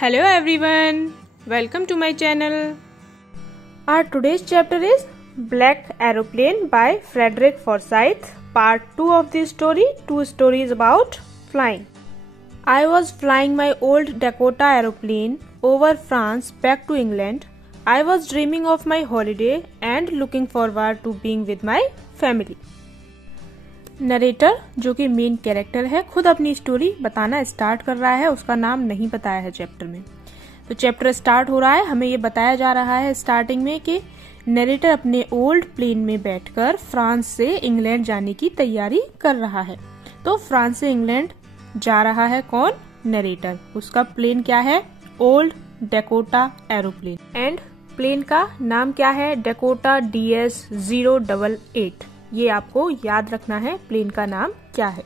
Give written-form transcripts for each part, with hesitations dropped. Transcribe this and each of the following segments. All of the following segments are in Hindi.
Hello everyone, welcome to my channel. Our today's chapter is Black Aeroplane by Frederick Forsyth, part 2 of the story, 2 stories about flying. I was flying my old Dakota aeroplane over France back to England. I was dreaming of my holiday and looking forward to being with my family. Narrator जो कि मेन कैरेक्टर है खुद अपनी स्टोरी बताना स्टार्ट कर रहा है। उसका नाम नहीं बताया है चैप्टर में। तो चैप्टर स्टार्ट हो रहा है, हमें ये बताया जा रहा है स्टार्टिंग में कि नरेटर अपने ओल्ड प्लेन में बैठकर फ्रांस से इंग्लैंड जाने की तैयारी कर रहा है। तो फ्रांस से इंग्लैंड जा रहा है कौन? नरेटर। उसका प्लेन क्या है? Old Dakota aeroplane. And plane का नाम क्या है? डैकोटा DS-088। ये आपको याद रखना है प्लेन का नाम क्या है।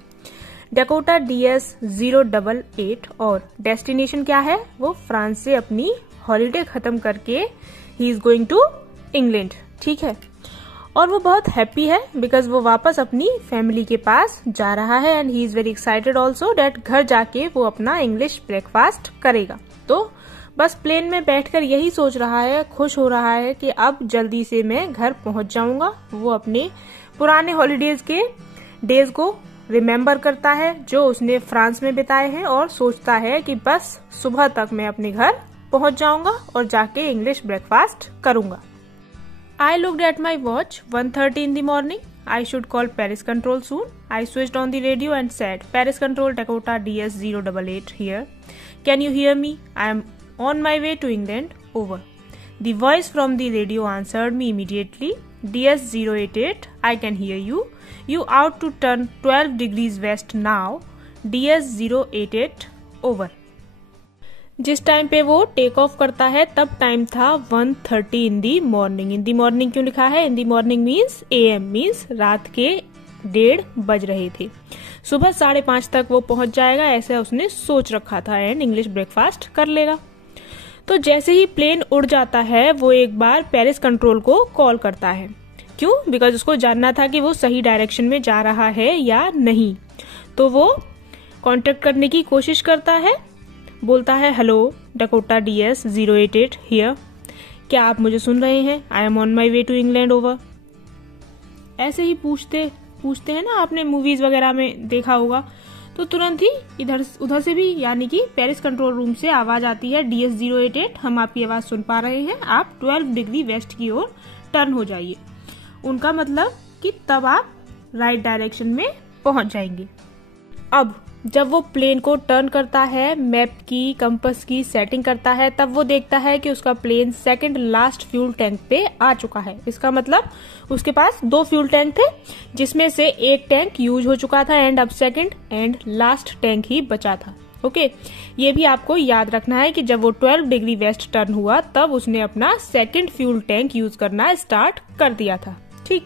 डैकोटा DS-088 और डेस्टिनेशन क्या है? वो फ्रांस से अपनी हॉलिडे खत्म करके he is going to England. ठीक है, और वो बहुत हैप्पी है बिकॉज वो वापस अपनी फैमिली के पास जा रहा है and he is very excited also that घर जाके वो अपना इंग्लिश ब्रेकफास्ट करेगा। तो बस प्लेन में बैठकर यही सोच रहा है, खुश हो रहा है कि अब जल्दी से मैं घर पहुंच जाऊंगा। वो अपने पुराने हॉलीडेज के डेज को रिमेम्बर करता है जो उसने फ्रांस में बिताए हैं और सोचता है कि बस सुबह तक मैं अपने घर पहुंच जाऊंगा और जाके इंग्लिश ब्रेकफास्ट करूंगा। I looked at my watch, 1:30 in the morning. I should call Paris Control soon. I switched on the radio and said, Paris Control, Dakota DS-088 here. Can you hear me? I am on my way to England. Over. The voice from the radio answered me immediately. DS-088, I can hear you. You out to turn 12 degrees west now. DS-088, over. जिस टाइम पे वो टेक ऑफ करता है तब टाइम था 1:30 इन दी मॉर्निंग। इन दी मॉर्निंग क्यों लिखा है? इन दी मॉर्निंग मीन्स AM, मीन्स रात के 1:30 बज रहे थे। सुबह 5:30 तक वो पहुंच जाएगा ऐसा उसने सोच रखा था एंड इंग्लिश ब्रेकफास्ट कर लेगा। तो जैसे ही प्लेन उड़ जाता है वो एक बार पेरिस कंट्रोल को कॉल करता है। क्यों? बिकॉज उसको जानना था कि वो सही डायरेक्शन में जा रहा है या नहीं। तो वो कांटेक्ट करने की कोशिश करता है, बोलता है हेलो डकोटा DS-088 हियर, क्या आप मुझे सुन रहे हैं? I am on my way to England, over. ऐसे ही पूछते हैं ना, आपने मूवीज वगैरह में देखा होगा। तो तुरंत ही उधर से भी यानी कि पेरिस कंट्रोल रूम से आवाज आती है DS-088 हम आपकी आवाज सुन पा रहे हैं, आप 12 डिग्री वेस्ट की ओर टर्न हो जाइए। उनका मतलब कि तब आप राइट डायरेक्शन में पहुंच जाएंगे। अब जब वो प्लेन को टर्न करता है, मैप की कंपास की सेटिंग करता है, तब वो देखता है कि उसका plane second last fuel tank पे आ चुका है। इसका मतलब उसके पास 2 फ्यूल टैंक थे जिसमें से एक टैंक यूज हो चुका था एंड अब सेकंड एंड लास्ट टैंक ही बचा था। ओके, ये भी आपको याद रखना है कि जब वो 12 डिग्री वेस्ट टर्न हुआ तब उसने अपना सेकंड फ्यूल टैंक यूज करना स्टार्ट कर दिया था। ठीक।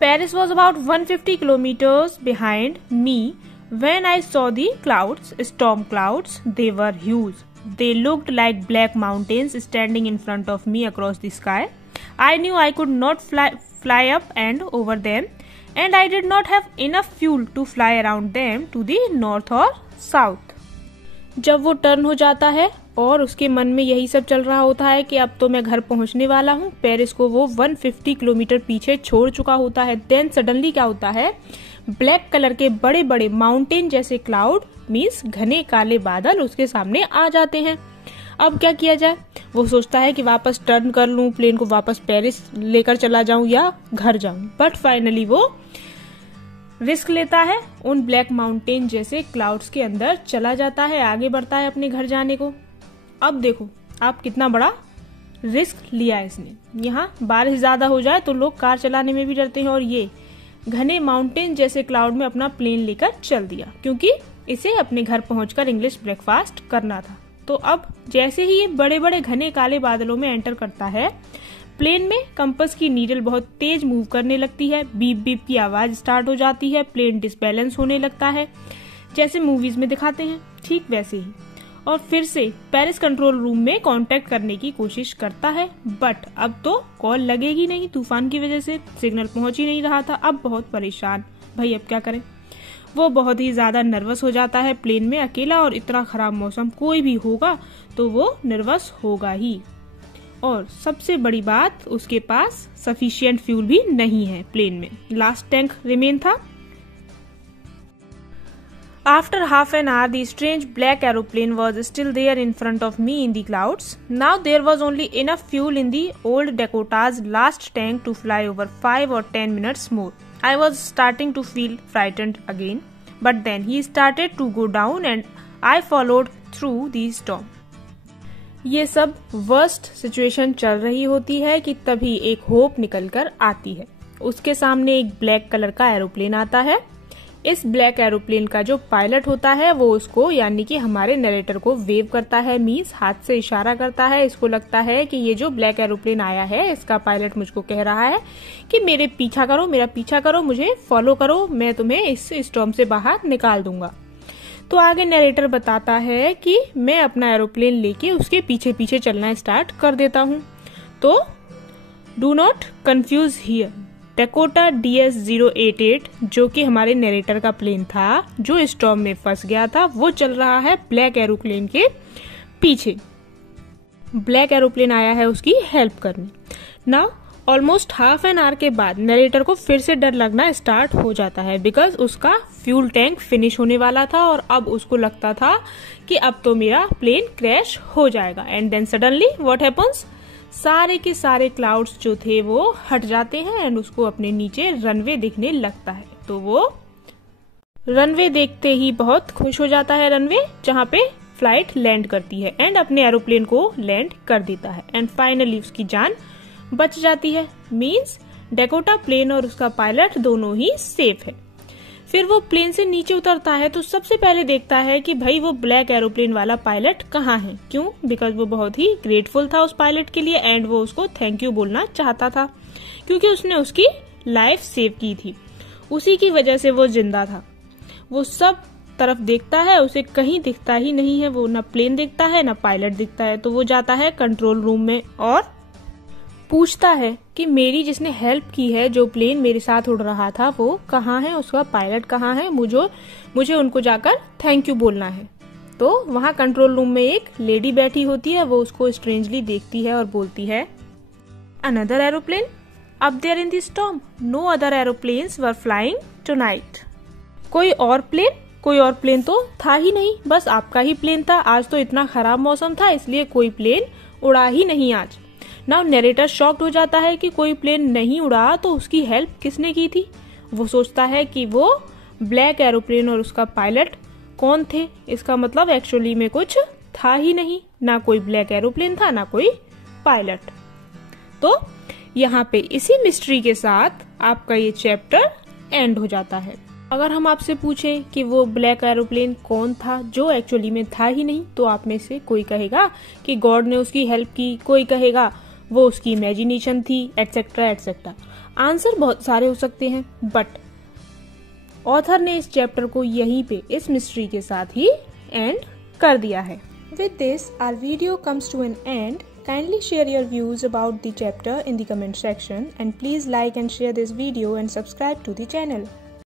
Paris was about 150 kilometres behind me when I saw the clouds, storm clouds. They were huge. They looked like black mountains standing in front of me across the sky. I knew I could not fly up and over them, and I did not have enough fuel to fly around them to the north or south. जब वो टर्न हो जाता है और उसके मन में यही सब चल रहा होता है कि अब तो मैं घर पहुंचने वाला हूँ, पेरिस को वो 150 किलोमीटर पीछे छोड़ चुका होता है। देन सडनली क्या होता है? ब्लैक कलर के बड़े बड़े माउंटेन जैसे क्लाउड मीन्स घने काले बादल उसके सामने आ जाते हैं। अब क्या किया जाए? वो सोचता है कि वापस टर्न कर लूं, प्लेन को वापस पेरिस लेकर चला जाऊं या घर जाऊं। बट फाइनली वो रिस्क लेता है, उन ब्लैक माउंटेन जैसे क्लाउड्स के अंदर चला जाता है, आगे बढ़ता है अपने घर जाने को। अब देखो आप कितना बड़ा रिस्क लिया है इसने। यहाँ बारिश ज्यादा हो जाए तो लोग कार चलाने में भी डरते हैं और ये घने माउंटेन जैसे क्लाउड में अपना प्लेन लेकर चल दिया क्योंकि इसे अपने घर पहुंचकर इंग्लिश ब्रेकफास्ट करना था। तो अब जैसे ही ये बड़े बड़े घने काले बादलों में एंटर करता है, प्लेन में कंपास की नीडल बहुत तेज मूव करने लगती है, बीप बीप की आवाज स्टार्ट हो जाती है, प्लेन डिसबैलेंस होने लगता है जैसे मूवीज में दिखाते हैं, ठीक वैसे ही। और फिर से पेरिस कंट्रोल रूम में कांटेक्ट करने की कोशिश करता है बट अब तो कॉल लगेगी नहीं, तूफान की वजह से सिग्नल पहुंच ही नहीं रहा था। अब बहुत परेशान, भाई अब क्या करें? वो बहुत ही ज्यादा नर्वस हो जाता है प्लेन में अकेला, और इतना खराब मौसम कोई भी होगा तो वो नर्वस होगा ही। और सबसे बड़ी बात, उसके पास सफिशिएंट फ्यूल भी नहीं है प्लेन में, लास्ट टैंक रिमेन था। After half an hour, the strange black aeroplane was still there in front of me in the clouds. Now there was only enough fuel in the old Dakota's last tank to fly over 5 or 10 minutes more. I was starting to feel frightened again, but then he started to go down and I followed through the storm. ये सब वर्स्ट सिचुएशन चल रही होती है कि तभी एक होप निकल कर आती है। उसके सामने एक ब्लैक कलर का एरोप्लेन आता है। इस ब्लैक एरोप्लेन का जो पायलट होता है वो उसको, यानी कि हमारे नरेटर को वेव करता है, मीन्स हाथ से इशारा करता है। इसको लगता है कि ये जो ब्लैक एरोप्लेन आया है इसका पायलट मुझको कह रहा है कि मेरे पीछा करो, मेरा पीछा करो, मुझे फॉलो करो, मैं तुम्हें इस स्टॉर्म से बाहर निकाल दूंगा। तो आगे नरेटर बताता है कि मैं अपना एरोप्लेन लेके उसके पीछे पीछे चलना स्टार्ट कर देता हूँ। तो do not confuse here, Dakota DS-088 जो कि हमारे नरेटर का प्लेन था, जो स्टॉर्म में फंस गया था, वो चल रहा है ब्लैक एरोप्लेन के पीछे। ब्लैक एरोप्लेन आया है उसकी हेल्प करने। Now almost half an hour के बाद नरेटर को फिर से डर लगना स्टार्ट हो जाता है, बिकॉज उसका फ्यूल टैंक फिनिश होने वाला था और अब उसको लगता था कि अब तो मेरा प्लेन क्रैश हो जाएगा। And then suddenly what happens, सारे के सारे क्लाउड्स जो थे वो हट जाते हैं एंड उसको अपने नीचे रनवे दिखने लगता है। तो वो रनवे देखते ही बहुत खुश हो जाता है, रनवे जहाँ पे फ्लाइट लैंड करती है, एंड अपने एरोप्लेन को लैंड कर देता है एंड फाइनली उसकी जान बच जाती है। मीन्स डकोटा प्लेन और उसका पायलट दोनों ही सेफ है। फिर वो प्लेन से नीचे उतरता है तो सबसे पहले देखता है कि भाई वो ब्लैक एरोप्लेन वाला पायलट कहाँ है। क्यों? बिकॉज वो बहुत ही ग्रेटफुल था उस पायलट के लिए एंड वो उसको थैंक यू बोलना चाहता था, क्योंकि उसने उसकी लाइफ सेव की थी, उसी की वजह से वो जिंदा था। वो सब तरफ देखता है, उसे कहीं दिखता ही नहीं है, वो न प्लेन दिखता है न पायलट दिखता है। तो वो जाता है कंट्रोल रूम में और पूछता है कि मेरी जिसने हेल्प की है, जो प्लेन मेरे साथ उड़ रहा था, वो कहाँ है, उसका पायलट कहाँ है, मुझे उनको जाकर थैंक यू बोलना है। तो वहाँ कंट्रोल रूम में एक लेडी बैठी होती है, वो उसको स्ट्रेंजली देखती है और बोलती है, another aeroplane up there in the storm, no other aeroplanes were flying tonight. कोई और प्लेन तो था ही नहीं, बस आपका ही प्लेन था। आज तो इतना खराब मौसम था इसलिए कोई प्लेन उड़ा ही नहीं आज। नाउ नरेटर शॉक्ड हो जाता है कि कोई प्लेन नहीं उड़ा तो उसकी हेल्प किसने की थी। वो सोचता है कि वो ब्लैक एरोप्लेन और उसका पायलट कौन थे। इसका मतलब एक्चुअली में कुछ था ही नहीं, ना कोई ब्लैक एरोप्लेन था ना कोई पायलट। तो यहाँ पे इसी मिस्ट्री के साथ आपका ये चैप्टर एंड हो जाता है। अगर हम आपसे पूछें कि वो ब्लैक एरोप्लेन कौन था जो एक्चुअली में था ही नहीं, तो आप में से कोई कहेगा कि गॉड ने उसकी हेल्प की, कोई कहेगा वो उसकी इमेजिनेशन थी, एटसेट्रा एटसेट्रा। आंसर बहुत सारे हो सकते हैं, बट ऑथर ने इस चैप्टर को यहीं पे इस मिस्ट्री के साथ ही एंड कर दिया है। With this, our video comes to an end. Kindly share your views about the chapter in the comment section and please like and share this video and subscribe to the channel.